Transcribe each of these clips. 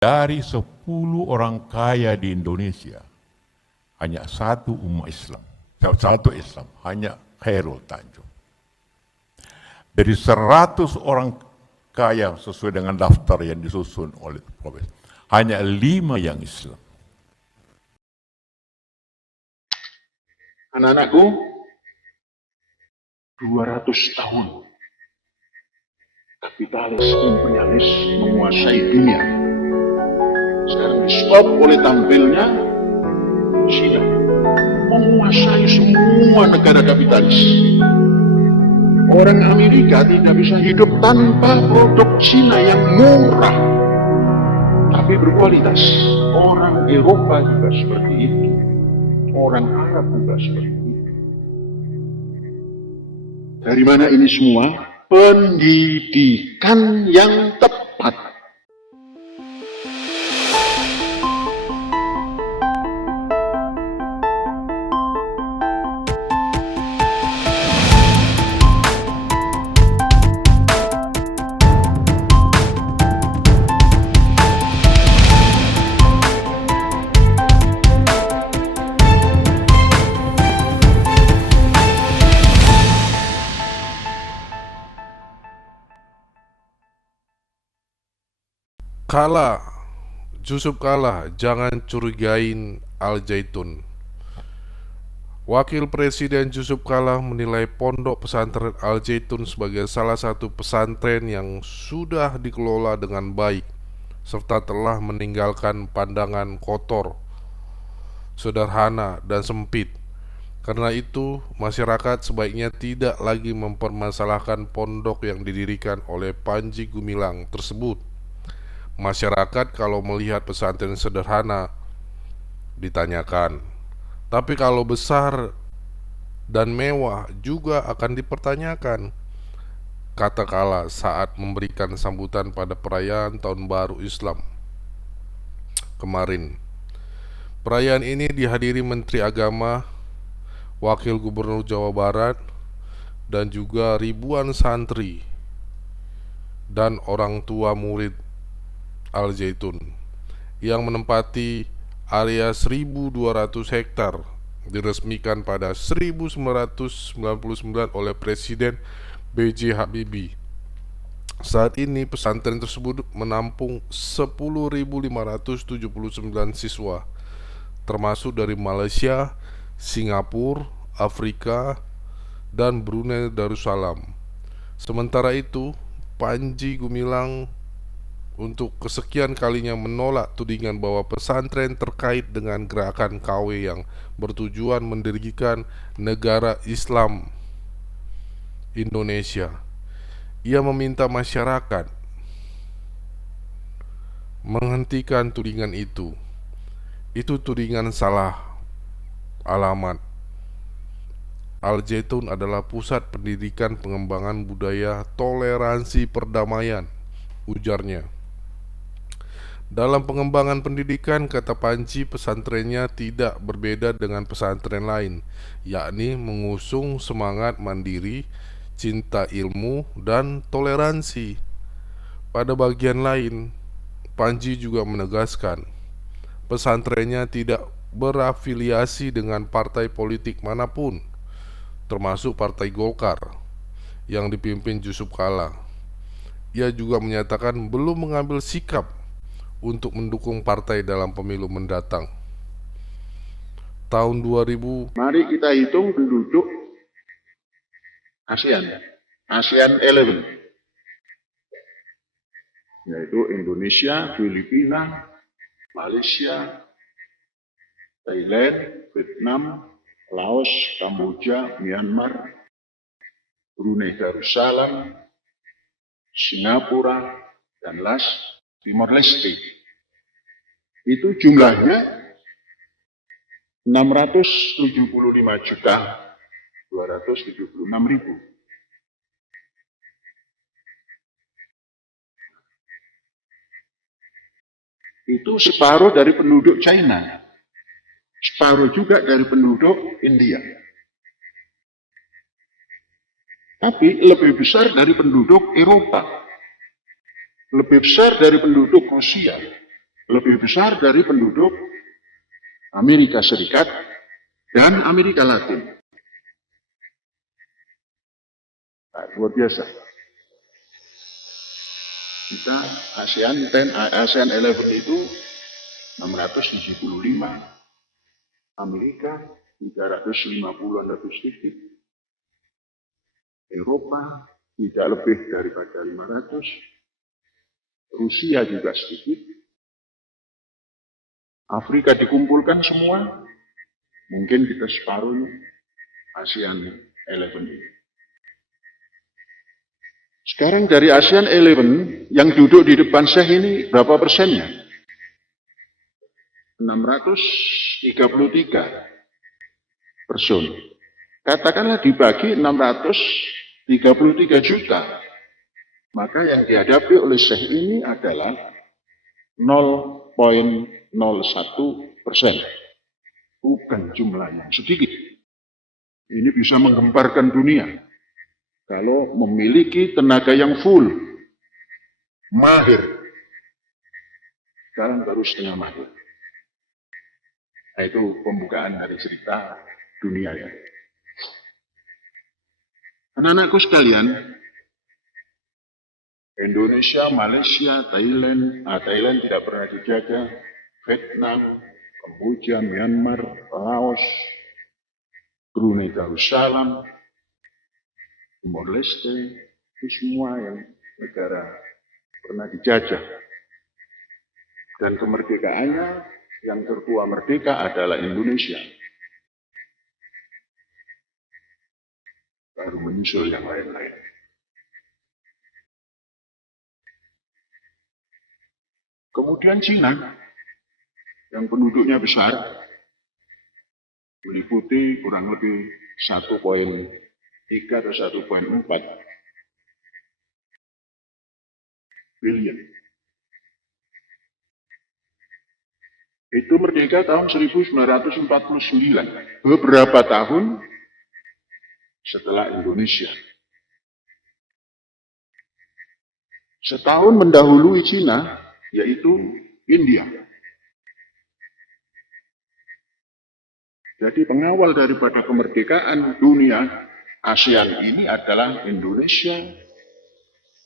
Dari 10 orang kaya di Indonesia, hanya satu umat Islam. Satu Islam, hanya Khairul Tanjung. Dari 100 orang kaya sesuai dengan daftar yang disusun oleh Profesor, hanya 5 yang Islam. Anak-anakku, 200 tahun kapitalis imperialis menguasai dunia. Sekarang di-stop oleh tampilnya China menguasai semua negara kapitalis. Orang Amerika tidak bisa hidup tanpa produk China yang murah tapi berkualitas. Orang Eropa juga seperti itu. Orang Arab juga seperti itu. Dari mana ini semua? Pendidikan yang tepat. Yusuf Kala, jangan curigain Al-Zaitun. Wakil Presiden Yusuf Kala menilai pondok pesantren Al-Zaitun sebagai salah satu pesantren yang sudah dikelola dengan baik, serta telah meninggalkan pandangan kotor, sederhana, dan sempit. Karena itu, masyarakat sebaiknya tidak lagi mempermasalahkan pondok yang didirikan oleh Panji Gumilang tersebut. Masyarakat kalau melihat pesantren sederhana ditanyakan, tapi kalau besar dan mewah juga akan dipertanyakan, kata Kala saat memberikan sambutan pada perayaan Tahun Baru Islam kemarin. Perayaan ini dihadiri Menteri Agama, Wakil Gubernur Jawa Barat, dan juga ribuan santri dan orang tua murid Al-Zaitun yang menempati area 1.200 hektar diresmikan pada 1999 oleh Presiden B.J. Habibie. Saat ini pesantren tersebut menampung 10.579 siswa, termasuk dari Malaysia, Singapura, Afrika, dan Brunei Darussalam. Sementara itu, Panji Gumilang untuk kesekian kalinya menolak tudingan bahwa pesantren terkait dengan gerakan KW yang bertujuan mendirikan negara Islam Indonesia. Ia meminta masyarakat menghentikan tudingan itu. Itu tudingan salah alamat. Al-Zaitun adalah pusat pendidikan pengembangan budaya toleransi perdamaian, ujarnya. Dalam pengembangan pendidikan, kata Panji, pesantrennya tidak berbeda dengan pesantren lain, yakni mengusung semangat mandiri, cinta ilmu, dan toleransi. Pada bagian lain, Panji juga menegaskan, pesantrennya tidak berafiliasi dengan partai politik manapun, termasuk Partai Golkar yang dipimpin Yusuf Kala. Ia juga menyatakan belum mengambil sikap untuk mendukung partai dalam pemilu mendatang. Tahun 2000, mari kita hitung penduduk ASEAN 11, yaitu Indonesia, Filipina, Malaysia, Thailand, Vietnam, Laos, Kamboja, Myanmar, Brunei Darussalam, Singapura, dan Timor Leste. Itu jumlahnya 675.276.000. Itu separuh dari penduduk China, separuh juga dari penduduk India. Tapi lebih besar dari penduduk Eropa, lebih besar dari penduduk Rusia, lebih besar dari penduduk Amerika Serikat dan Amerika Latin. Nah, luar biasa. Kita ASEAN 11 itu 675, Amerika 350-an lebih sedikit, Eropa tidak lebih daripada 500, Rusia juga sedikit, Afrika dikumpulkan semua, mungkin kita separuh ASEAN 11 ini. Sekarang dari ASEAN 11 yang duduk di depan Syekh ini berapa persennya? 633 %. Katakanlah dibagi 633 juta. Maka yang dihadapi oleh Syekh ini adalah 0,01%. Bukan jumlah yang sedikit. Ini bisa menggemparkan dunia. Kalau memiliki tenaga yang full, mahir. Sekarang baru setengah mahir. Nah, itu pembukaan dari cerita dunia ya. Anak-anakku sekalian, Indonesia, Malaysia, Thailand tidak pernah dijajah, Vietnam, Kamboja, Myanmar, Laos, Brunei Darussalam, Timor Leste, itu semua yang negara pernah dijajah. Dan kemerdekaannya yang tertua merdeka adalah Indonesia. Baru menyusul yang lain-lain. Kemudian Cina, yang penduduknya besar, meliputi kurang lebih 1,3 atau 1,4 billion. Itu merdeka tahun 1949, beberapa tahun setelah Indonesia. Setahun mendahului Cina, yaitu India. Jadi pengawal daripada kemerdekaan dunia ASEAN ini adalah Indonesia,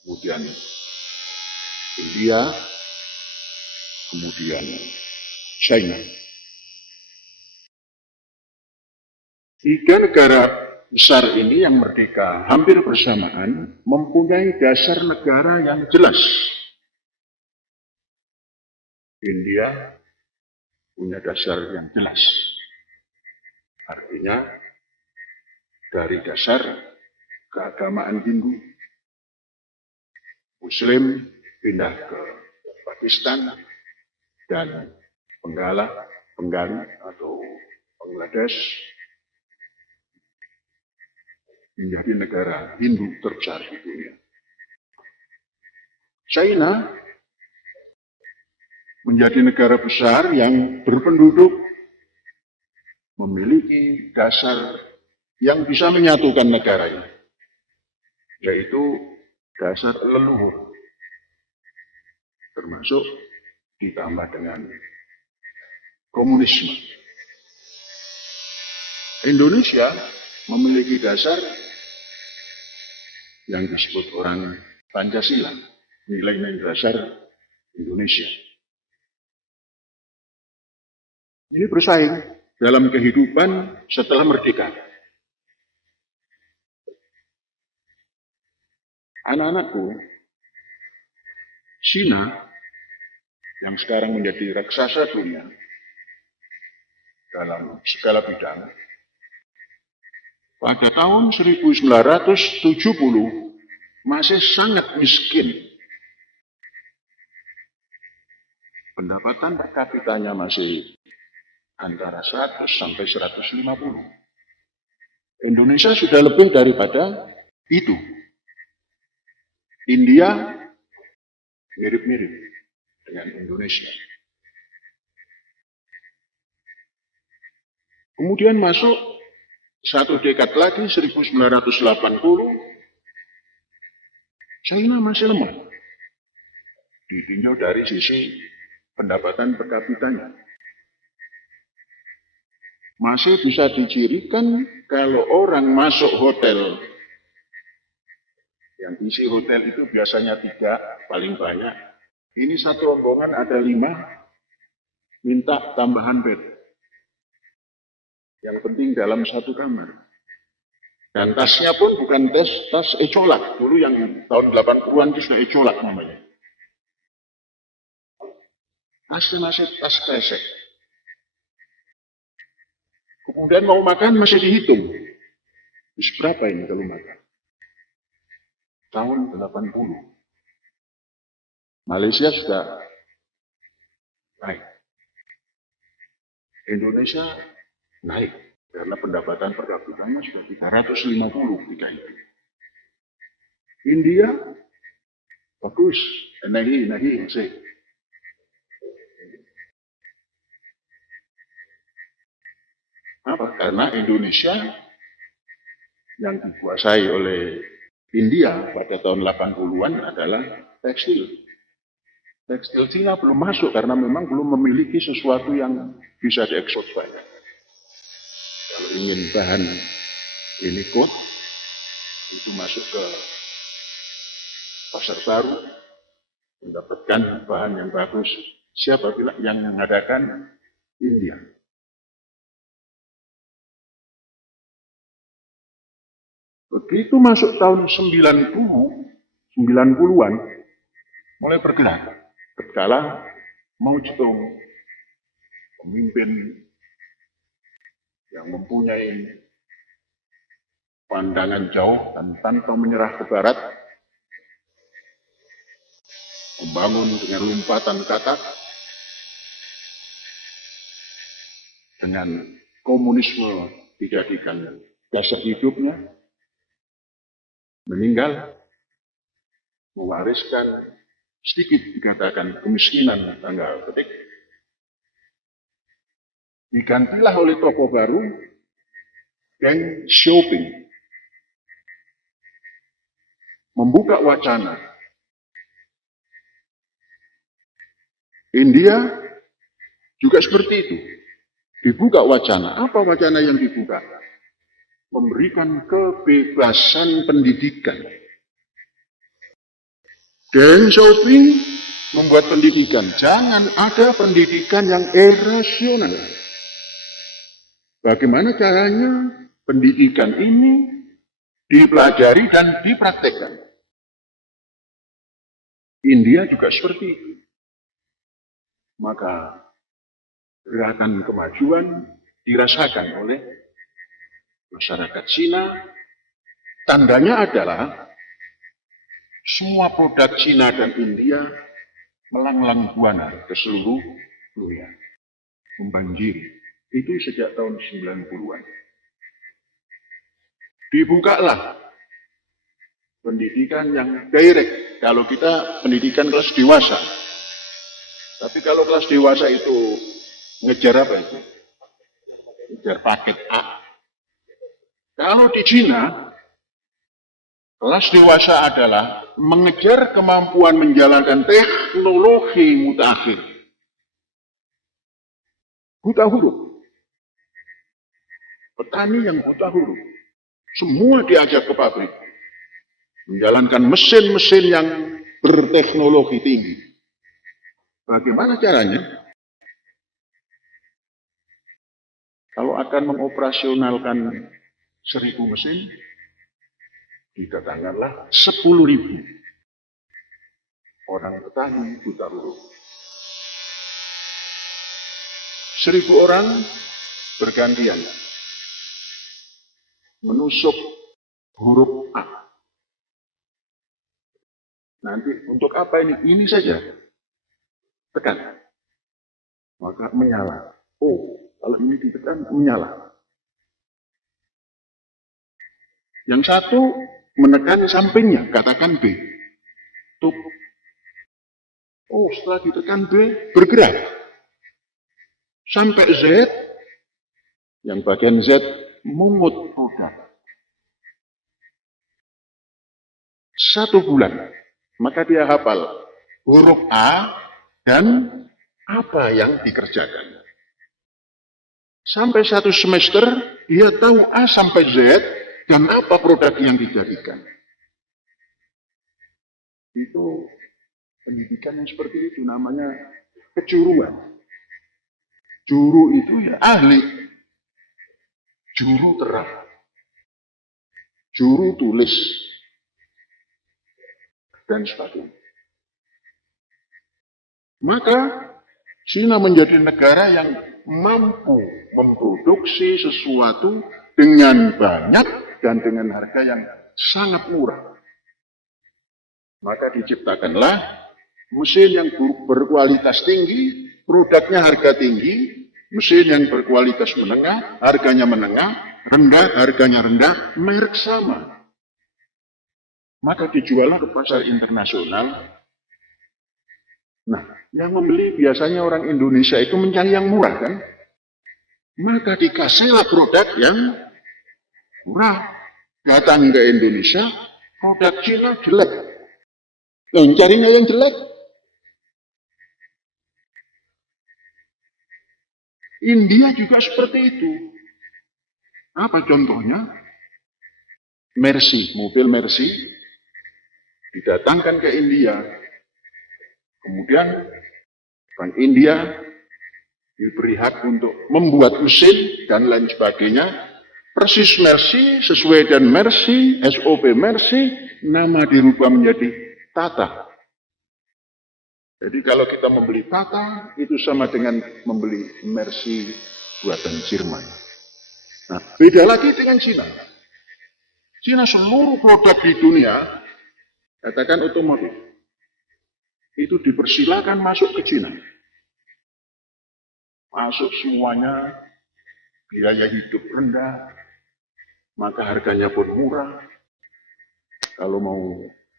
kemudian India, kemudian China. 3 negara besar ini yang merdeka hampir bersamaan mempunyai dasar negara yang jelas. India punya dasar yang jelas. Artinya dari dasar keagamaan Hindu, Muslim pindah ke Pakistan dan Bengali atau Bangladesh menjadi negara Hindu terbesar di dunia. China menjadi negara besar yang berpenduduk, memiliki dasar yang bisa menyatukan negaranya, yaitu dasar leluhur, termasuk ditambah dengan komunisme. Indonesia memiliki dasar yang disebut orang Pancasila, nilai-nilai dasar Indonesia. Ini bersaing dalam kehidupan setelah merdeka. Anak-anakku, Cina yang sekarang menjadi raksasa dunia dalam segala bidang, pada tahun 1970 masih sangat miskin. Pendapatan per kapitanya masih antara 100 sampai 150. Indonesia sudah lebih daripada itu. India mirip-mirip dengan Indonesia. Kemudian masuk satu dekad lagi, 1980, China masih lemah. Ditinjau dari sisi pendapatan per kapitanya. Masih bisa dicirikan kalau orang masuk hotel, yang isi hotel itu biasanya 3, paling banyak. Ini satu rombongan ada 5, minta tambahan bed. Yang penting dalam satu kamar. Dan tasnya pun bukan tas ecolak. Dulu yang tahun 80-an itu sudah ecolak namanya. Tasnya masih tas kresek. Kemudian mau makan masih dihitung. Terus berapa ini kalau makan? Tahun 80. Malaysia sudah naik. Indonesia naik. Karena pendapatan per kapitanya sudah 350 ketika itu. India, bagus. Naik masih. Apa? Karena Indonesia yang dikuasai oleh India pada tahun 80-an adalah tekstil. Tekstil Cina belum masuk karena memang belum memiliki sesuatu yang bisa diekspor banyak. Kalau ingin bahan ini kot, itu masuk ke pasar baru, mendapatkan bahan yang bagus. Siapa bilang yang mengadakan? India. Begitu masuk tahun 90-an, mulai bergerak. Tatkala Mao Zedong, pemimpin yang mempunyai pandangan jauh dan tanpa menyerah ke barat, membangun dengan lompatan katak, dengan komunisme dijadikan dasar hidupnya, meninggal, mewariskan sedikit dikatakan kemiskinan tanggal petik, digantilah oleh tokoh baru, Deng Xiaoping, membuka wacana. India juga seperti itu, dibuka wacana. Apa wacana yang dibuka? Memberikan kebebasan pendidikan. Deng Xiaoping membuat pendidikan. Jangan ada pendidikan yang irasional. Bagaimana caranya pendidikan ini dipelajari dan dipraktekkan? India juga seperti itu. Maka gerakan kemajuan dirasakan oleh masyarakat Cina. Tandanya adalah semua produk Cina dan India melanglang buana ke seluruh dunia, membanjiri. Itu sejak tahun 90-an. Dibukalah pendidikan yang direct. Kalau kita pendidikan kelas dewasa. Tapi kalau kelas dewasa itu ngejar apa itu? Ngejar paket A. Kalau di Cina, kelas dewasa adalah mengejar kemampuan menjalankan teknologi mutakhir. Buta huruf. Petani yang buta huruf. Semua diajak ke pabrik. Menjalankan mesin-mesin yang berteknologi tinggi. Bagaimana caranya? Kalau akan mengoperasionalkan 1000 mesin, didatangkanlah 10.000 orang petani buta huruf. 1000 orang bergantian menusuk huruf A. Nanti untuk apa ini? Ini saja. Tekan. Maka menyala. Oh, kalau ini ditekan, menyala. Yang satu menekan sampingnya, katakan B. Tuk. Oh, setelah ditekan B, bergerak. Sampai Z, yang bagian Z mungut roda. 1 bulan. Maka dia hafal huruf A dan apa yang dikerjakan. Sampai satu semester, dia tahu A sampai Z dan apa produk yang dijadikan. Itu pendidikan yang seperti itu namanya kejuruan. Juru itu ya ahli, juru terang, juru tulis, dan sebagainya. Maka Cina menjadi negara yang mampu memproduksi sesuatu dengan banyak dan dengan harga yang sangat murah. Maka diciptakanlah mesin yang berkualitas tinggi, produknya harga tinggi, mesin yang berkualitas menengah, harganya menengah, rendah, harganya rendah, merek sama. Maka dijuallah ke pasar internasional. Nah, yang membeli biasanya orang Indonesia itu mencari yang murah kan? Maka dikasihlah produk yang murah. Datang ke Indonesia, produk Cina jelek. Yang carinya yang jelek. India juga seperti itu. Apa contohnya? Mercy, mobil Mercy didatangkan ke India. Kemudian Bank India diberi hak untuk membuat mesin dan lain sebagainya. Persis Mercy, sesuai dengan Mercy, SOP Mercy, nama dirubah menjadi Tata. Jadi kalau kita membeli Tata, itu sama dengan membeli Mercy buatan Jerman. Nah, beda lagi dengan Cina. Cina seluruh produk di dunia, katakan otomotif, itu dipersilakan masuk ke Cina. Masuk semuanya, biaya hidup rendah, maka harganya pun murah. Kalau mau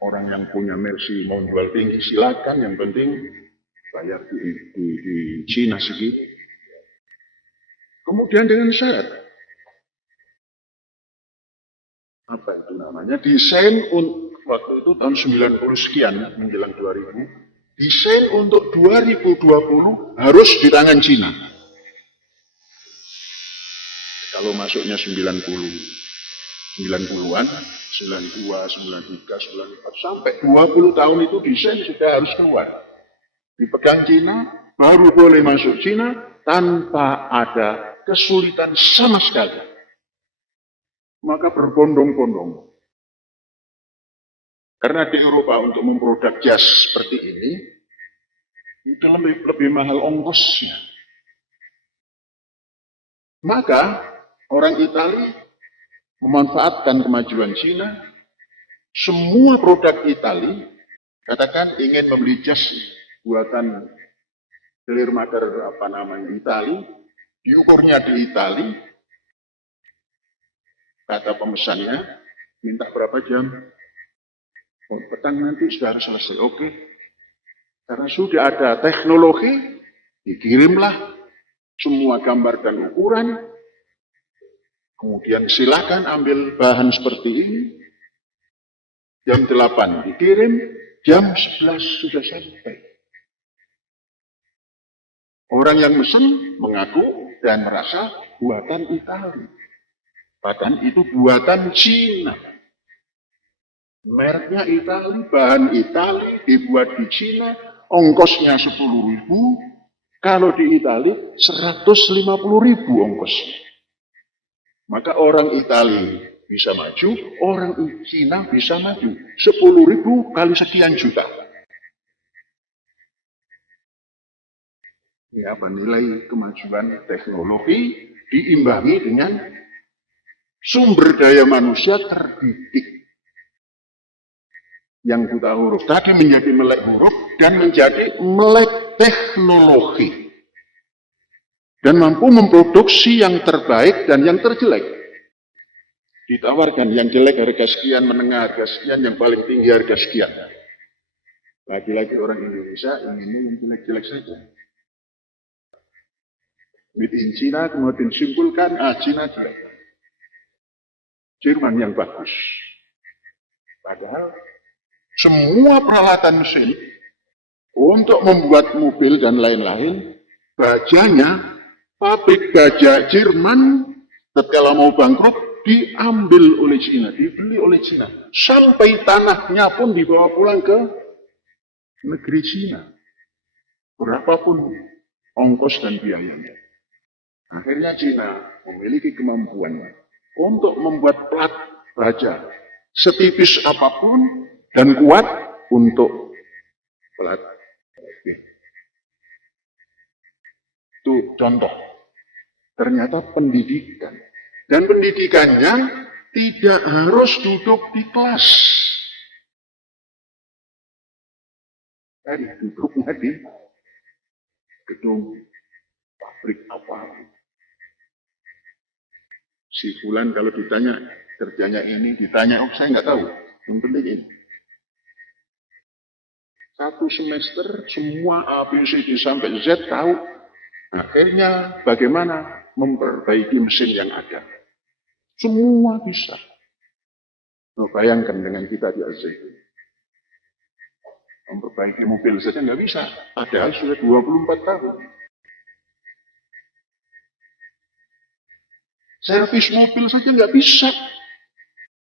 orang yang punya Mercy mau jual tinggi silakan, yang penting bayar di Cina segitu. Kemudian dengan syarat, apa itu namanya, desain waktu itu tahun 90 sekian menjelang 2000, desain untuk 2020 harus di tangan Cina. Kalau masuknya 90-an, 92, 93, 94, sampai 20 tahun itu desain sudah harus keluar. Dipegang Cina, baru boleh masuk Cina tanpa ada kesulitan sama sekali. Maka berbondong-bondong. Karena di Eropa untuk memproduk jas seperti ini, itu lebih mahal ongkosnya. Maka orang Italia memanfaatkan kemajuan Cina, semua produk Italia, katakan ingin membeli jas buatan Clearmaker apa namanya Italia, diukurnya di Italia, kata pemesannya, minta berapa jam? Oh, petang nanti sudah harus selesai. Oke. Karena sudah ada teknologi, dikirimlah semua gambar dan ukuran. Kemudian silakan ambil bahan seperti ini. Jam 8 dikirim, jam 11 sudah sampai. Orang yang mesen mengaku dan merasa buatan Italia. Padahal itu buatan Cina. Mereknya Italia, bahan Italia, dibuat di Cina, ongkosnya 10.000, kalau di Italia 150.000 ongkosnya. Maka orang Italia bisa maju, orang Cina bisa maju. 10.000 kali sekian juta. Ini apa nilai kemajuan teknologi diimbangi dengan sumber daya manusia terdidik. Yang buta huruf tadi menjadi melek huruf dan menjadi melek teknologi. Dan mampu memproduksi yang terbaik dan yang terjelek. Ditawarkan yang jelek harga sekian, menengah harga sekian, yang paling tinggi harga sekian. Lagi-lagi orang Indonesia inginnya yang jelek-jelek saja. Made in China kemudian simpulkan, China jelek. Jerman yang bagus. Padahal semua peralatan mesin untuk membuat mobil dan lain-lain, bajanya, pabrik baja Jerman tatkala mau bangkrut diambil oleh Cina, dibeli oleh Cina. Sampai tanahnya pun dibawa pulang ke negeri Cina. Berapapun ongkos dan biayanya. Akhirnya Cina memiliki kemampuan untuk membuat plat baja setipis apapun dan kuat untuk plat. Itu contoh. Ternyata pendidikan. Dan pendidikannya tidak harus duduk di kelas. Tadi duduknya di gedung pabrik apa. Si Fulan kalau ditanya kerjanya ini, ditanya, oh saya nggak tahu. Yang penting ini. Satu semester semua A, B, C, D sampai Z tahu. Akhirnya bagaimana memperbaiki mesin yang ada. Semua bisa. Nah, bayangkan dengan kita di Al-Zaitun. Memperbaiki mobil saja nggak bisa. Padahal sudah 24 tahun. Servis mobil saja nggak bisa.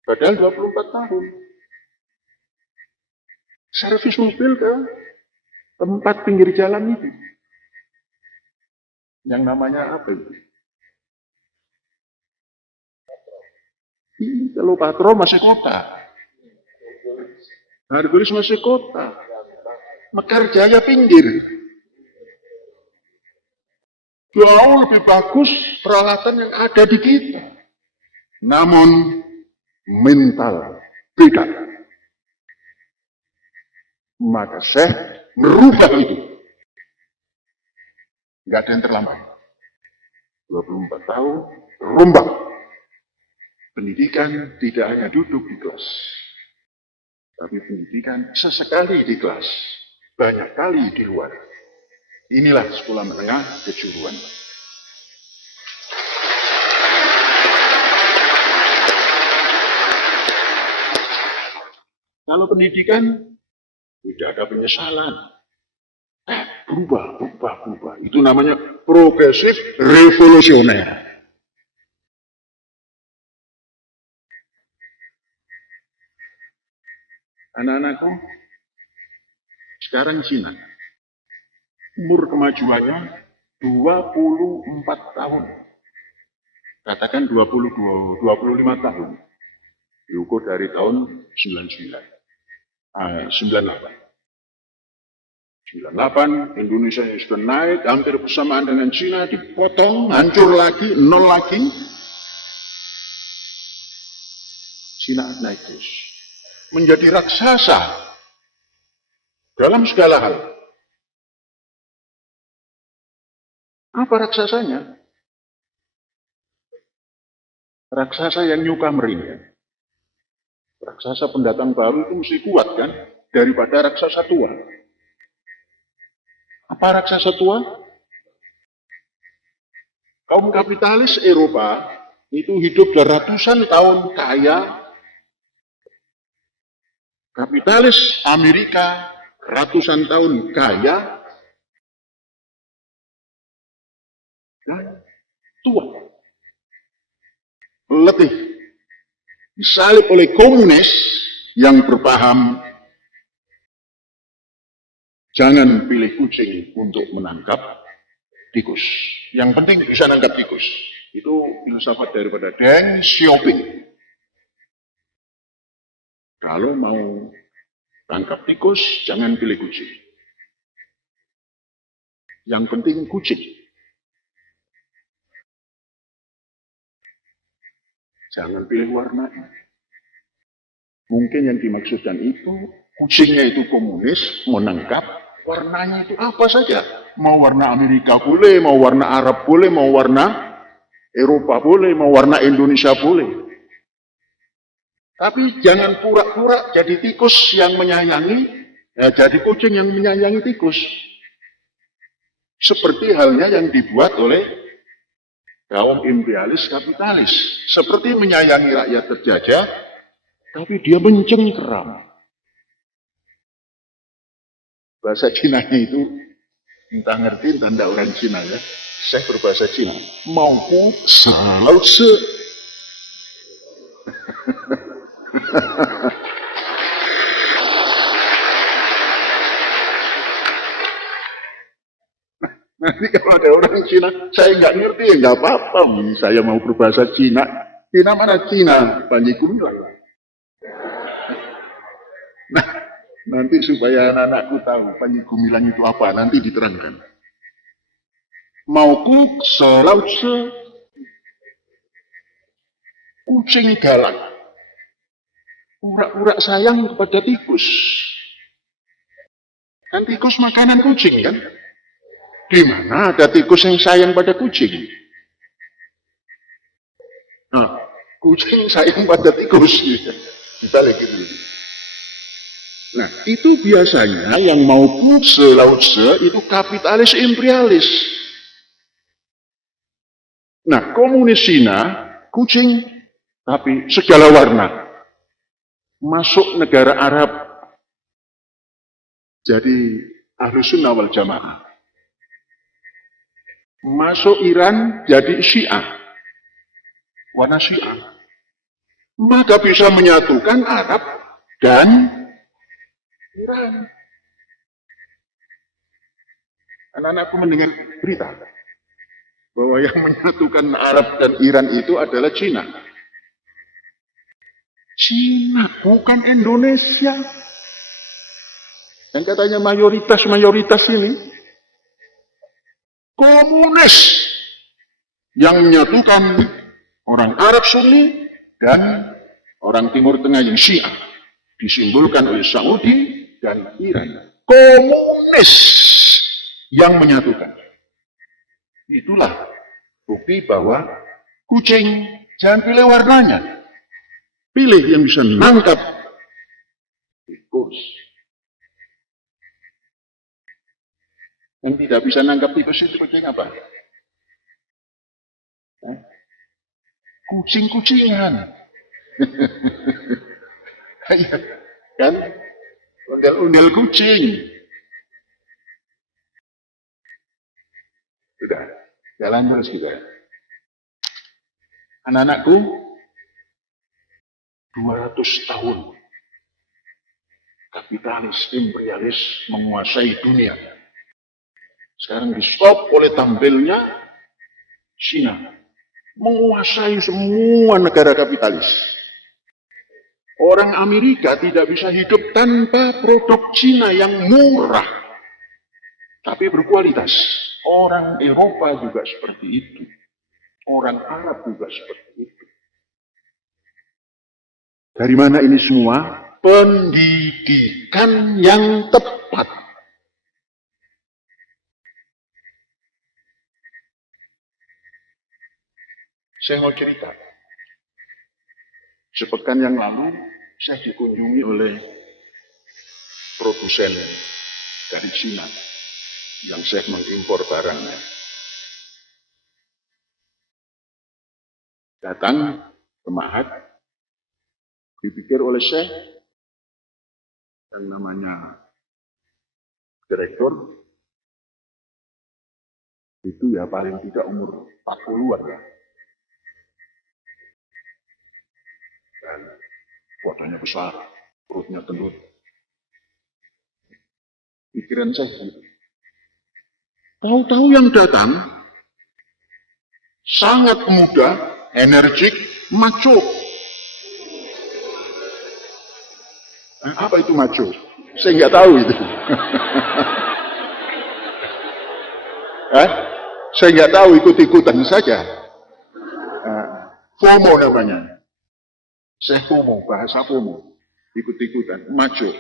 Padahal 24 tahun. Servis mobil ke tempat pinggir jalan itu. Yang namanya apa itu? Kalau Patro masih kota. Hercules masih kota. Mekar Jaya pinggir. Jauh lebih bagus peralatan yang ada di kita. Namun mental beda. Maka saya merubah itu. Nggak ada yang terlambat. 24 tahun, rombak. Pendidikan tidak hanya duduk di kelas. Tapi pendidikan sesekali di kelas. Banyak kali di luar. Inilah sekolah menengah kejuruan. Kalau pendidikan, tidak ada penyesalan. Berubah. Itu namanya progresif revolusioner. Anak-anakku, sekarang Cina, umur kemajuannya 24 tahun. Katakan 25 tahun. Diukur dari tahun 98. 98, Indonesia yang sudah naik, hampir bersamaan dengan Cina, dipotong, hancur lagi, nol lagi. Cina naik terus. Menjadi raksasa dalam segala hal. Apa raksasanya? Raksasa yang nyuka merinding. Raksasa pendatang baru itu mesti kuat kan? Daripada raksasa tua. Apa raksasa tua? Kaum kapitalis Eropa itu hidup ratusan tahun kaya. Kapitalis Amerika ratusan tahun kaya dan tua. Letih. Disalib oleh komunis yang berpaham jangan pilih kucing untuk menangkap tikus. Yang penting bisa nangkap tikus. Itu filsafat daripada Deng Xiaoping. Kalau mau tangkap tikus, jangan pilih kucing. Yang penting kucing. Jangan pilih warnanya. Mungkin yang dimaksudkan itu, kucingnya itu komunis, mau nangkap, warnanya itu apa saja. Mau warna Amerika boleh, mau warna Arab boleh, mau warna Eropa boleh, mau warna Indonesia boleh. Tapi jangan pura-pura jadi tikus yang menyayangi, jadi kucing yang menyayangi tikus. Seperti halnya yang dibuat oleh kaum imperialis kapitalis. Seperti menyayangi rakyat terjajah, tapi dia mencengkeram. Bahasa Cinanya itu entah ngerti, entah enggak orang Cina ya. Saya berbahasa Cina. Mauku selalu nanti kalau ada orang Cina, saya nggak ngerti ya nggak apa-apa. Saya mau berbahasa Cina. Cina mana Cina? Panji Gumilang. Nah, nanti supaya anak-anakku tahu Panji Gumilang itu apa, nanti diterangkan. Mauku selalu kucing galak. Urak-urak sayang kepada tikus. Kan tikus makanan kucing kan? Di mana ada tikus yang sayang pada kucing? Nah, kucing sayang pada tikus. Dibalik gitu. Nah, itu biasanya yang mau puse lause itu kapitalis imperialis. Nah, komunis Cina, kucing, tapi segala warna. Masuk negara Arab, jadi Ahlus Sunnah wal Jamaah. Masuk Iran, jadi Syiah. Warna Syiah. Maka bisa menyatukan Arab dan Iran. Anak-anakku mendengar berita bahwa yang menyatukan Arab dan Iran itu adalah Cina. Cina, bukan Indonesia. Yang katanya mayoritas ini komunis yang menyatukan orang Arab Sunni dan orang Timur Tengah yang Syiah, disimbolkan oleh Saudi dan Iran. Komunis yang menyatukan. Itulah bukti bahwa kucing jangan pilih warnanya. Pilih yang bisa nangkap tikus. Yang tidak bisa nangkap tikus itu kucing apa? Kucing-kucingan. Kan? Undel-undel kucing. Sudah, jalan terus kita. Anak-anakku, 200 tahun kapitalis imperialis menguasai dunia. Sekarang di stop oleh tampilnya Cina. Menguasai semua negara kapitalis. Orang Amerika tidak bisa hidup tanpa produk Cina yang murah, tapi berkualitas. Orang Eropa juga seperti itu. Orang Arab juga seperti itu. Dari mana ini semua? Pendidikan yang tepat. Saya mau cerita. Sepekan yang lalu, saya dikunjungi oleh produsen dari Cina yang saya mengimpor barangnya. Datang ke Mahat, dipikir oleh saya yang namanya direktur itu ya paling tidak umur 40-an ya. Dan badannya besar, perutnya gendut. Pikiran saya gitu. Tahu-tahu yang datang sangat muda, energik, maco. Apa itu maco? Saya nggak tahu itu. Saya nggak tahu, ikut-ikutan saja. FOMO namanya. Saya FOMO, bahasa FOMO. Ikut-ikutan, maco.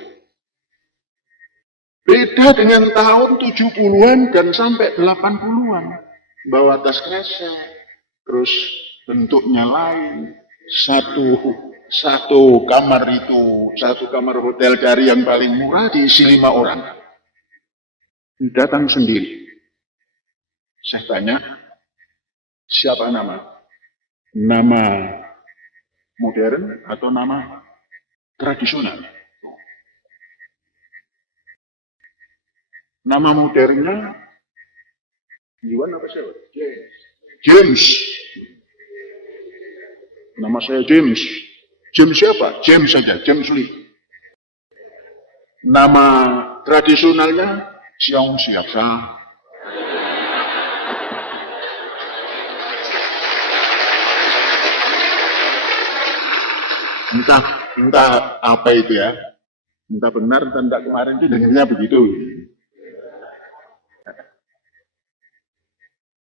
Beda dengan tahun 70-an dan sampai 80-an. Bawa tas kresek, terus bentuknya lain. Satu kamar itu, satu kamar hotel dari yang paling murah diisi 5 orang. Datang sendiri. Saya tanya, siapa nama? Nama modern atau nama tradisional? Nama modernnya Iwan apa siapa? James. Nama saya James. James siapa? James saja, James Lee. Nama tradisionalnya Xiong Xiaosha. Entah apa itu ya. Entah benar, entah tidak, kemarin itu dengarnya begitu.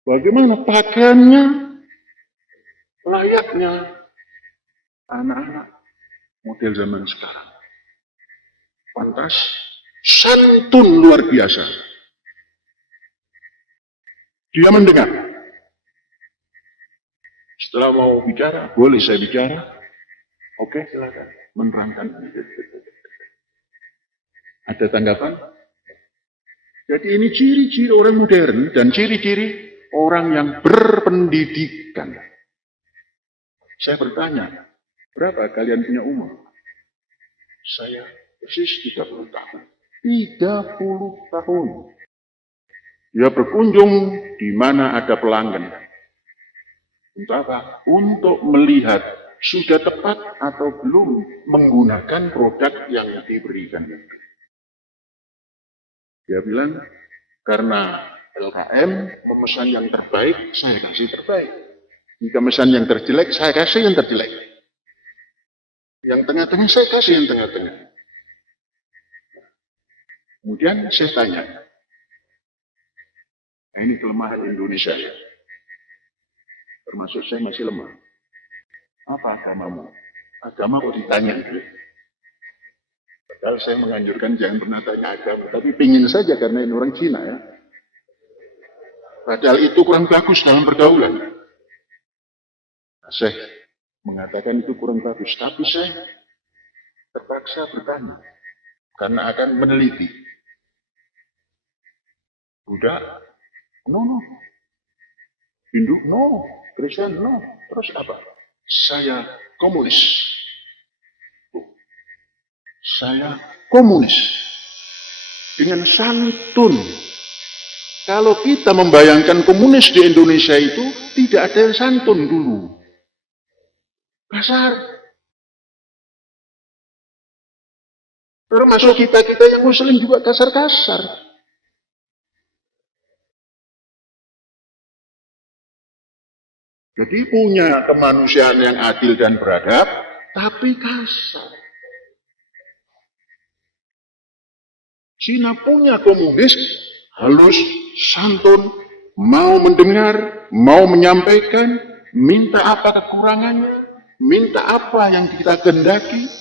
Bagaimana pakaiannya layaknya anak-anak model zaman sekarang. Pantas, santun luar biasa. Dia mendengar. Setelah mau bicara, boleh saya bicara? Oke, silakan. Menerangkan. Ada tanggapan? Jadi ini ciri-ciri orang modern dan ciri-ciri orang yang berpendidikan. Saya bertanya, berapa kalian punya umur? Saya persis 30 tahun. 30 tahun. Dia berkunjung di mana ada pelanggan. Untuk apa? Untuk melihat sudah tepat atau belum menggunakan produk yang diberikan. Dia bilang, karena LKM memesan yang terbaik, saya kasih terbaik. Jika memesan yang terjelek, saya kasih yang terjelek. Yang tengah-tengah, saya kasih yang tengah-tengah. Kemudian saya tanya, nah ini kelemahan Indonesia ya. Termasuk saya masih lemah. Apa agamamu? Agama kok ditanya gitu. Padahal saya menganjurkan jangan pernah tanya agama, tapi pingin saja karena ini orang Cina ya. Padahal itu kurang bagus dalam pergaulan. Saya mengatakan itu kurang bagus, tapi saya terpaksa bertanya karena akan meneliti. Buddha? No. Hindu? No. Kristen? No. Terus apa? Saya komunis. Saya komunis. Dengan santun. Kalau kita membayangkan komunis di Indonesia itu tidak ada yang santun dulu. Kasar. Termasuk kita-kita yang muslim juga kasar-kasar. Jadi punya kemanusiaan yang adil dan beradab, tapi kasar. Cina punya komunis, halus, santun, mau mendengar, mau menyampaikan, minta apa kekurangannya, minta apa yang kita kehendaki.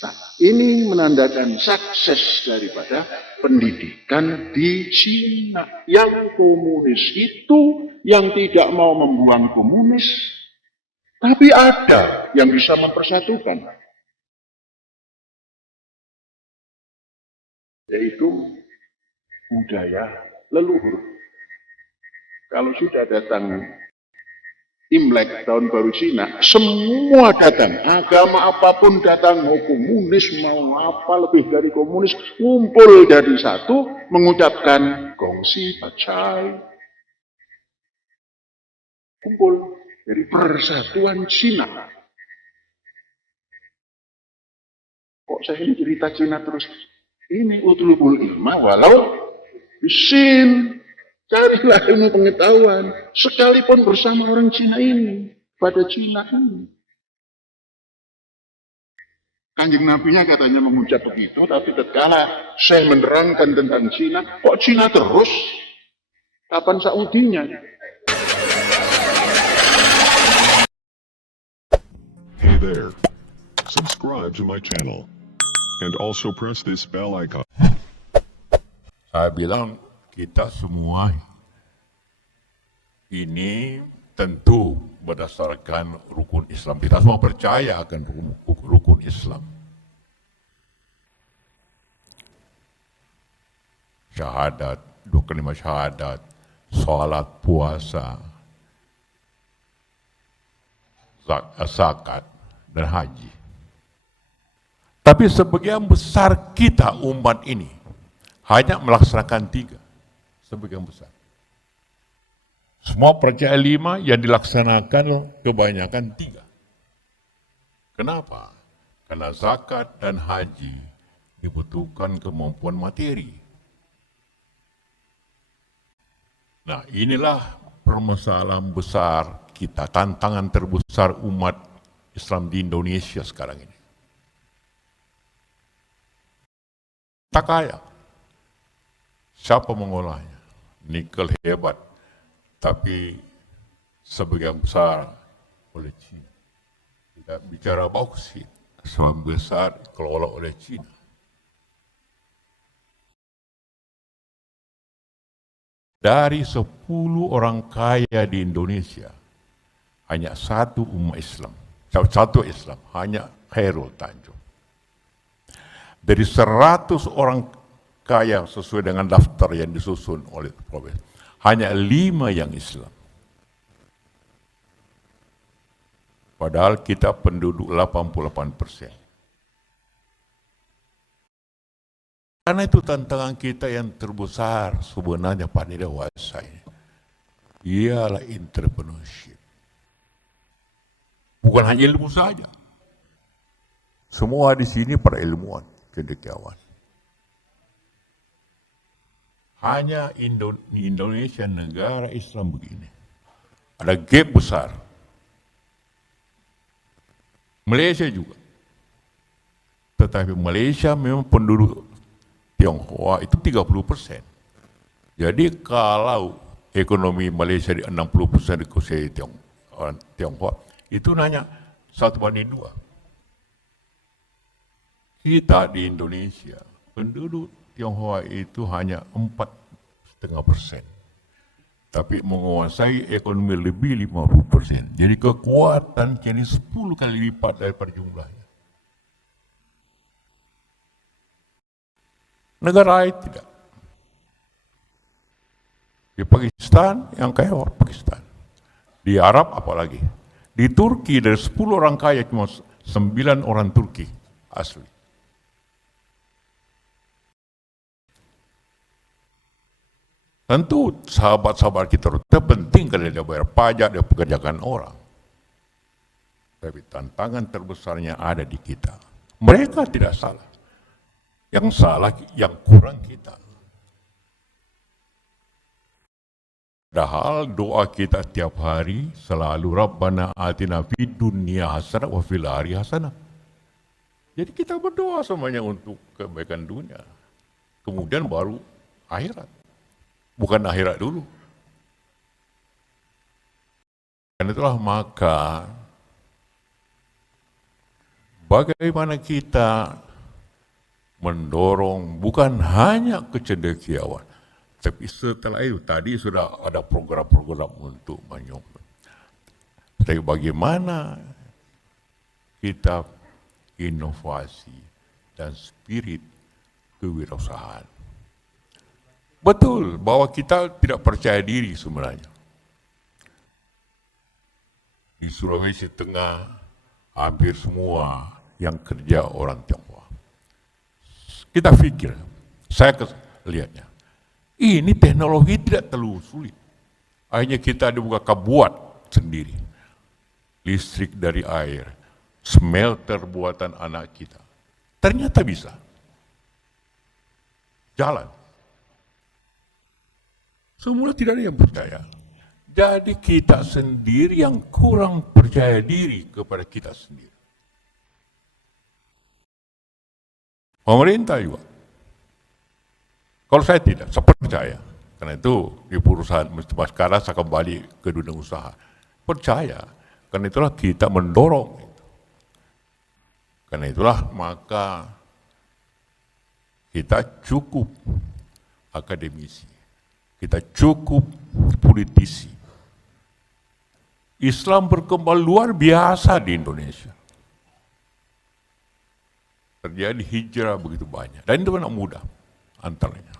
Nah, ini menandakan sukses daripada pendidikan di Cina. Yang komunis itu yang tidak mau membuang komunis, tapi ada yang bisa mempersatukan, yaitu budaya leluhur. Kalau sudah datang Imlek tahun baru Cina, semua datang, agama apapun datang, mau komunis, mau apa lebih dari komunis, ngumpul dari satu, mengucapkan gongsi pacai, kumpul dari persatuan Cina. Kok saya ini cerita Cina terus? Ini utlubul ilma walau bisin. Carilah ilmu pengetahuan, sekalipun bersama orang Cina ini, pada Cina ini. Kanjeng Nabi-nya katanya mengucap begitu, tapi tatkala saya menerangkan tentang Cina, kok Cina terus? Kapan Saudinya? Hey there, subscribe to my channel, and also press this bell icon. Saya bilang, kita semua ini tentu berdasarkan rukun Islam. Kita semua percaya akan rukun Islam. Syahadat, 2 kalimat syahadat, salat, puasa, zakat, dan haji. Tapi sebagian besar kita umat ini hanya melaksanakan 3 sebagian besar. Semua percaya 5 yang dilaksanakan kebanyakan 3. Kenapa? Karena zakat dan haji dibutuhkan kemampuan materi. Nah, inilah permasalahan besar kita, tantangan terbesar umat Islam di Indonesia sekarang ini. Tak kaya. Siapa mengolahnya? Nikel hebat, tapi sebagian besar oleh China. Kita bicara bauksit, sebagian besar dikelola oleh China. Dari 10 orang kaya di Indonesia, hanya 1 umat Islam, satu Islam, hanya Khairul Tanjung. Dari 100 orang kaya sesuai dengan daftar yang disusun oleh Provinsi, hanya 5 yang Islam. Padahal kita penduduk 88%. Karena itu tantangan kita yang terbesar sebenarnya pada dewasa ini, ialah entrepreneurship. Bukan hanya ilmu saja. Semua di sini para ilmuwan, cendekiawan. Hanya Indonesia negara Islam begini. Ada gap besar. Malaysia juga. Tetapi Malaysia memang penduduk Tionghoa itu 30%. Jadi kalau ekonomi Malaysia di 60% dikuasai Tionghoa, itu hanya 1:2. Kita di Indonesia, penduduk Tionghoa itu hanya 4,5%. Tapi menguasai ekonomi lebih 50%. Jadi kekuatan jadi 10 kali lipat daripada jumlahnya. Negara lain tidak. Di Pakistan yang kaya orang Pakistan. Di Arab apalagi. Di Turki dari 10 orang kaya cuma 9 orang Turki asli. Tentu sahabat-sahabat kita itu penting kalau dia bayar pajak, dia pekerjakan orang. Tapi tantangan terbesarnya ada di kita. Mereka tidak salah. Yang salah, yang kurang kita. Padahal doa kita tiap hari selalu Rabbana atina fid dunya hasanah wa fil akhirati hasanah. Jadi kita berdoa semuanya untuk kebaikan dunia. Kemudian baru akhirat. Bukan akhirat dulu. Dan itulah maka bagaimana kita mendorong bukan hanya kecendekiawan, tapi setelah itu tadi sudah ada program-program untuk menyokong. Tapi bagaimana kita inovasi dan spirit kewirausahaan. Betul bahwa kita tidak percaya diri sebenarnya. Di Sulawesi Tengah hampir semua yang kerja orang Tionghoa. Kita pikir, saya lihatnya, ini teknologi tidak terlalu sulit. Akhirnya kita dibuka buat sendiri. Listrik dari air, smelter buatan anak kita. Ternyata bisa. Jalan. Semula tidak ada yang percaya. Jadi kita sendiri yang kurang percaya diri kepada kita sendiri. Pemerintah juga. Kalau saya tidak, saya percaya. Karena itu di perusahaan sekarang saya kembali ke dunia usaha. Percaya. Karena itulah kita mendorong. Karena itulah maka kita cukup akademisi. Kita cukup politisi. Islam berkembang luar biasa di Indonesia. Terjadi hijrah begitu banyak. Dan itu anak muda antaranya.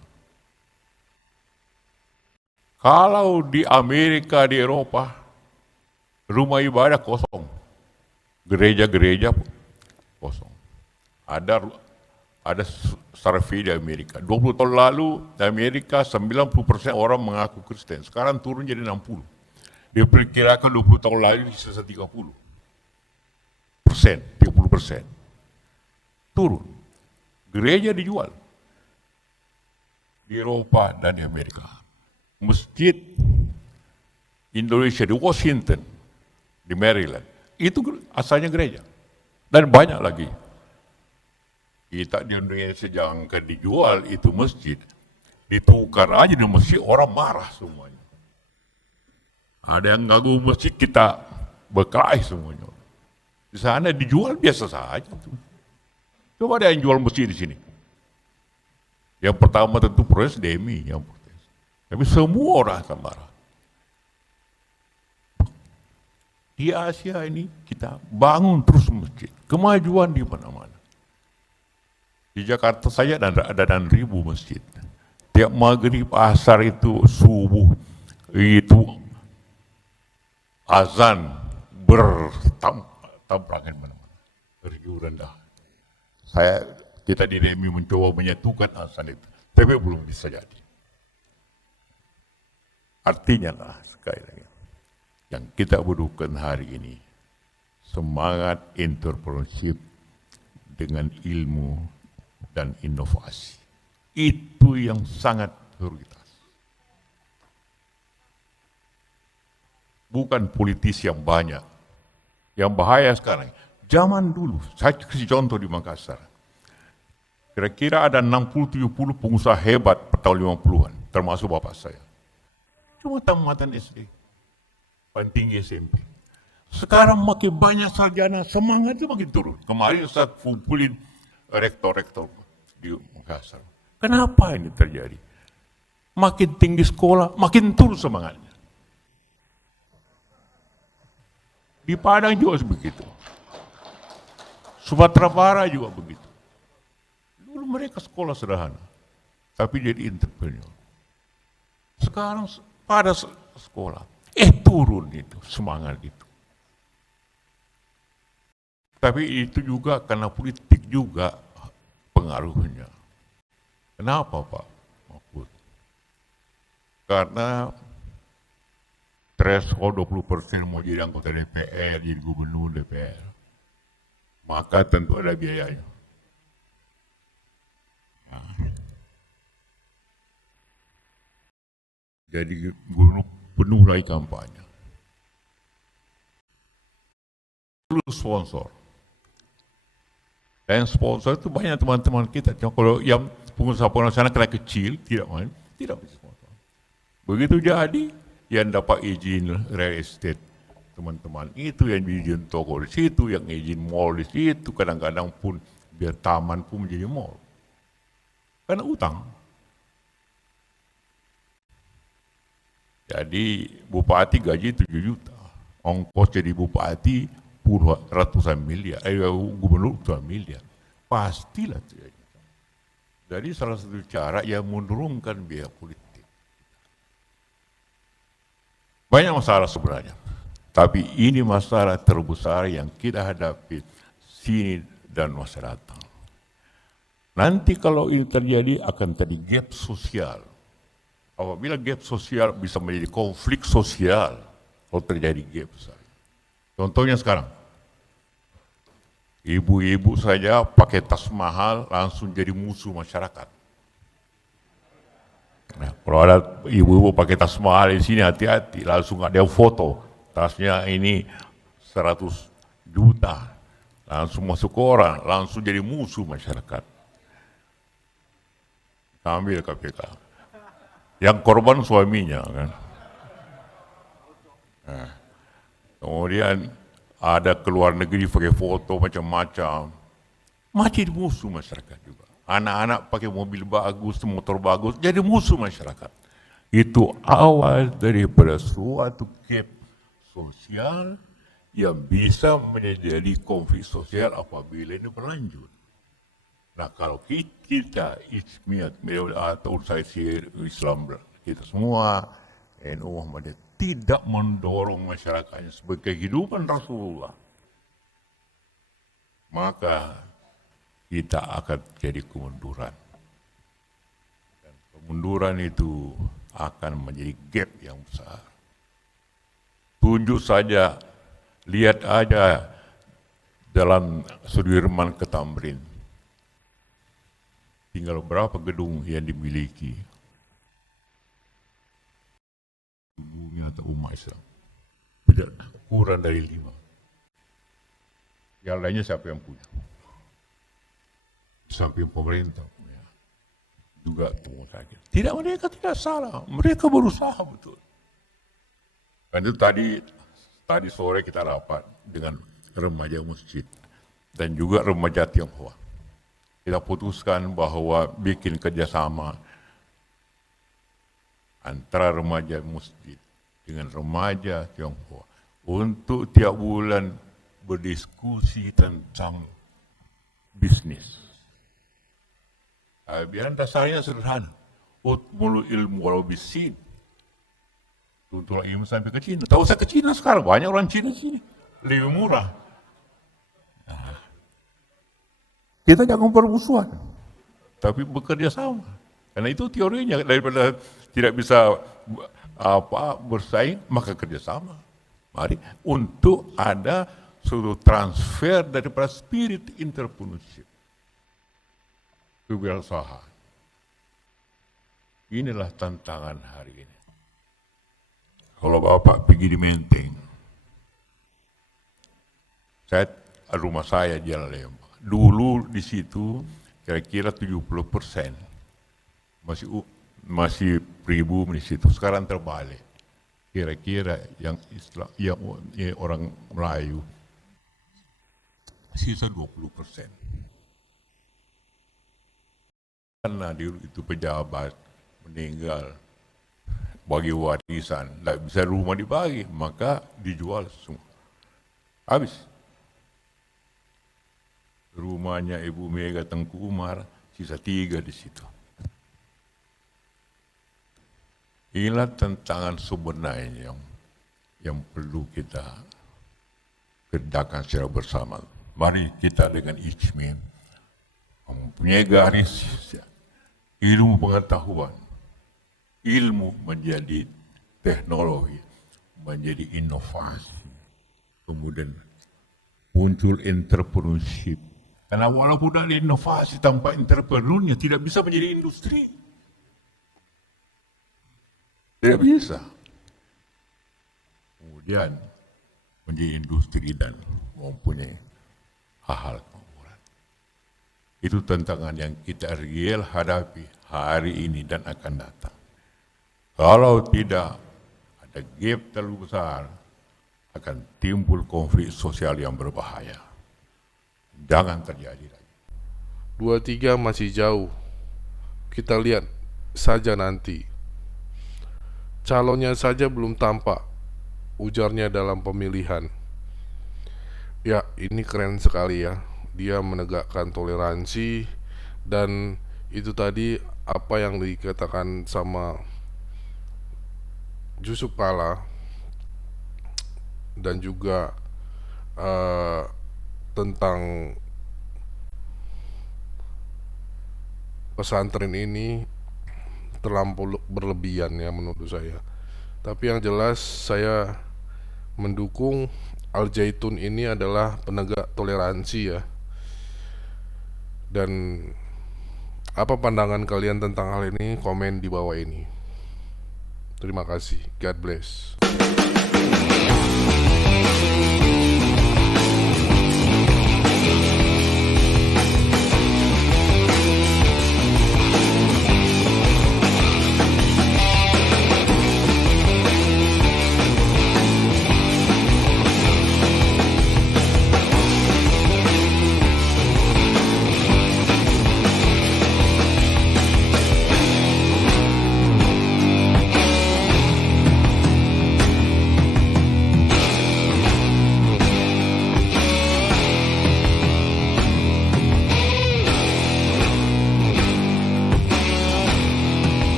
Kalau di Amerika, di Eropa, rumah ibadah kosong. Gereja-gereja kosong. ada survei di Amerika. 20 tahun lalu di Amerika 90% orang mengaku Kristen. Sekarang turun jadi 60. Diperkirakan 20 tahun lalu bisa 30%. 30%. Turun. Gereja dijual. Di Eropa dan di Amerika. Masjid Indonesia di Washington, di Maryland, itu asalnya gereja. Dan banyak lagi. Kita di Indonesia jangankan dijual itu masjid, ditukar aja di masjid, orang marah semuanya. Ada yang ganggu masjid, kita berkelahi semuanya. Di sana dijual biasa saja. Coba ada yang jual masjid di sini. Yang pertama tentu protes DMI yang protes. Tapi semua orang akan marah. Di Asia ini kita bangun terus masjid. Kemajuan di mana-mana. Di Jakarta saja ada 6.000 masjid. Tiap maghrib, asar itu, subuh itu azan bertabrakan mana-mana. Berjuran dah. Kita di DMI mencoba menyatukan azan itu, tapi belum bisa jadi. Artinya lah sekali lagi, yang kita butuhkan hari ini semangat entrepreneurship dengan ilmu dan inovasi. Itu yang sangat prioritas. Bukan politisi yang banyak. Yang bahaya sekarang. Zaman dulu, saya kasih contoh di Makassar. Kira-kira ada 60-70 pengusaha hebat pada tahun 50-an, termasuk bapak saya. Cuma tamatan SD, paling tinggi SMP. Sekarang makin banyak sarjana, semangatnya makin turun. Kemarin saya kumpulin rektor-rektor di Makassar. Kenapa ini terjadi? Makin tinggi sekolah, makin turun semangatnya. Di Padang juga begitu. Sumatera Barat juga begitu. Dulu mereka sekolah sederhana, tapi jadi entrepreneur. Sekarang pada sekolah, turun itu, semangat itu. Tapi itu juga karena politik juga pengaruhnya. Kenapa Pak Mahfud? Karena threshold 20% mau jadi anggota DPR, jadi gubernur DPR. Maka tentu ada biayanya. Jadi gubernur penuh lagi kampanye. Perlu sponsor. Dan sponsor itu banyak teman-teman kita. Kalau yang pengusaha-pengusaha kena kecil, tidak bisa sponsor. Begitu jadi, yang dapat izin real estate, teman-teman itu yang izin toko di situ, yang izin mall di situ, kadang-kadang pun biar taman pun menjadi mall. Karena utang. Jadi bupati gaji 7 juta. Ongkos jadi bupati ratusan miliar. Gubernur ratusan miliar. Pastilah terjadi. Jadi salah satu cara yang menurunkan biaya politik. Banyak masalah sebenarnya. Tapi ini masalah terbesar yang kita hadapi sini dan masa datang. Nanti kalau ini terjadi akan terjadi gap sosial. Apabila gap sosial bisa menjadi konflik sosial, kalau terjadi gap besar. Contohnya sekarang, ibu-ibu saja pakai tas mahal langsung jadi musuh masyarakat. Nah, kalau ada ibu-ibu pakai tas mahal di sini hati-hati, langsung ada yang foto, tasnya ini 100 juta, langsung masuk ke orang, langsung jadi musuh masyarakat. Ambil KPK. Yang korban suaminya kan. Nah, kemudian ada keluar negeri pakai foto macam-macam. Masih musuh masyarakat juga. Anak-anak pakai mobil bagus, motor bagus, jadi musuh masyarakat. Itu awal daripada suatu gap sosial yang bisa menjadi konflik sosial apabila ini berlanjut. Nah kalau kita atau saya Islam kita semua NU Muhammadiyah tidak mendorong masyarakatnya sebagai kehidupan Rasulullah, maka kita akan jadi kemunduran. Dan kemunduran itu akan menjadi gap yang besar. Tunjuk saja, lihat aja dalam Sudirman ke Tamrin. Tinggal berapa gedung yang dimiliki bumi atau umat Islam? Tidak kurang dari 5. Yang lainnya siapa yang punya? Samping pemerintah punya. Juga pengusaha. Tidak, mereka tidak salah. Mereka berusaha betul. Dan itu tadi sore kita rapat dengan remaja masjid dan juga remaja Tionghoa. Kita putuskan bahwa bikin kerjasama antara remaja masjid dengan remaja Tionghoa untuk tiap bulan berdiskusi tentang bisnis. Biar dasarnya sederhana. Utmulu ilmu walau bisin. Tuntulah ilmu sampai ke Cina. Tak usah ke Cina sekarang, banyak orang Cina sini. Lebih murah. Nah, kita jangan bermusuhan, tapi bekerja sama. Karena itu teorinya, daripada tidak bisa bersaing, maka kerjasama. Mari untuk ada suatu transfer daripada spirit entrepreneurship. Kewirausahaan. Inilah tantangan hari ini. Kalau Bapak pergi di Menteng, rumah saya Jalan Lembang. Dulu di situ kira-kira 70% masih pribumi di situ. Sekarang terbalik. Kira-kira yang Islam, yang orang Melayu sisa 20%. Karena itu pejabat meninggal, bagi warisan, tidak bisa rumah dibagi, maka dijual semua. Habis. Rumahnya Ibu Mega Tengku Umar, sisa 3 di situ. Inilah tantangan sebenarnya yang perlu kita kerjakan secara bersama. Mari kita dengan ijmi mempunyai garis ilmu pengetahuan. Ilmu menjadi teknologi, menjadi inovasi, kemudian muncul entrepreneurship. Karena walaupun ada inovasi tanpa entrepreneurnya tidak bisa menjadi industri. Tidak bisa. Kemudian menjadi industri dan mempunyai hal-hal kemampuan. Itu tantangan yang kita real hadapi hari ini dan akan datang. Kalau tidak ada gap terlalu besar, akan timbul konflik sosial yang berbahaya. Jangan terjadi lagi. 23 masih jauh. Kita lihat saja nanti. Calonnya saja belum tampak, ujarnya dalam pemilihan. Ya, ini keren sekali ya. Dia menegakkan toleransi dan itu tadi apa yang dikatakan sama Yusuf Kala dan juga tentang pesantren ini terlampau berlebihan ya menurut saya. Tapi yang jelas saya mendukung Al Zaitun ini adalah penegak toleransi ya. Dan apa pandangan kalian tentang hal ini? Komen di bawah ini. Terima kasih. God bless.